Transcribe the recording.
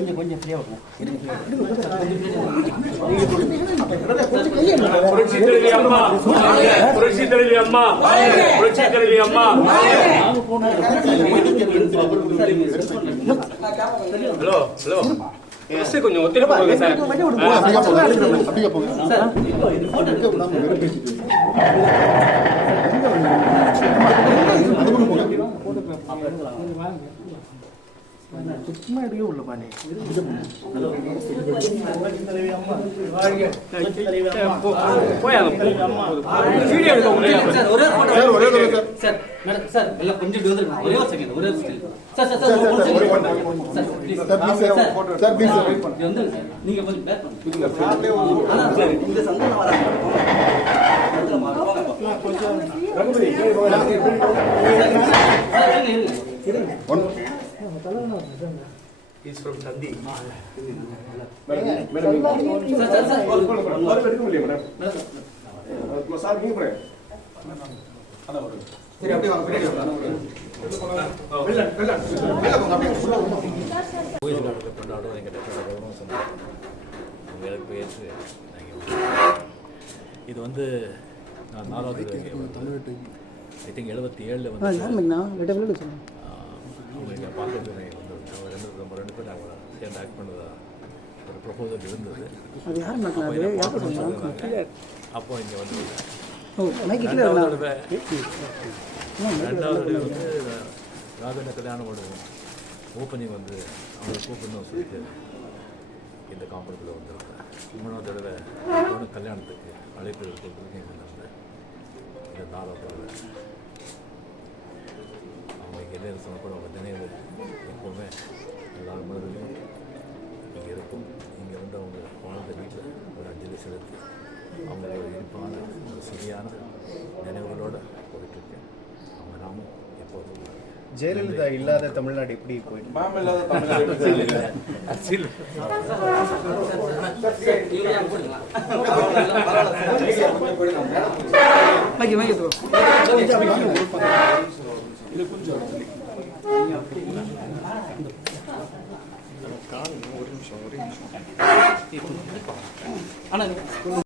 கொஞ்சம் கொஞ்சம் ஃப்ரீயாக ஹலோ ஹலோ கொஞ்சம் ஒத்துழைப்பு அப்படியே போங்க சும்மா எடுக்க உள்ள பானே நீங்க கொஞ்சம் பேக் பண்ணுங்க அப்படியே ஒரு- ஆனா சார் இஸ் ஃப்ரம் அப்படியே வாங்க. கோயில் நாட்டில் கொண்டாடும் எங்கள் கவனம் சொன்னாங்க உங்களுக்கு ஏற்று இது வந்து நான் நாலாவது ஐ திங்க் எழுபத்தி ஏழில் வந்து எங்கள் பார்க்கறது வந்து அவங்க ரெண்டு நம்ம ரெண்டு பேரும் நாங்கள் சேர்ந்து ஆக்ட் பண்ணதா ஒரு ப்ரொபோசல் இருந்தது. அப்போ இங்கே வந்து ரெண்டாவது தடவை வந்து ராகன கல்யாணம் பண்ணுவோம் ஓப்பனிங் வந்து அவங்களை கூப்பிடணும் சொல்லிட்டு இந்த காம்பனத்தில் வந்திருந்தேன் மூணாவது தடவை பொண்ணு கல்யாணத்துக்கு அழைப்பு இங்கே வந்தேன் இந்த நாலாவது தடவை. அவங்க என்ன சொன்னப்போ அவங்க நினைவு எப்போவுமே எல்லார் மனதிலும் இங்கே இருக்கும். இங்கே வந்து அவங்க வாழ்ந்த வீட்டில் ஒரு அஞ்சலி செலுத்தி அவங்களோட ஒரு இனிப்பான ஒரு சரியான நினைவுகளோடு போயிட்டுருக்கேன் அவங்க நாமும் எப்போதும் ஜெயலலிதா இல்லாத தமிழ்நாடு எப்படி போயிட்டு அரசியல் あら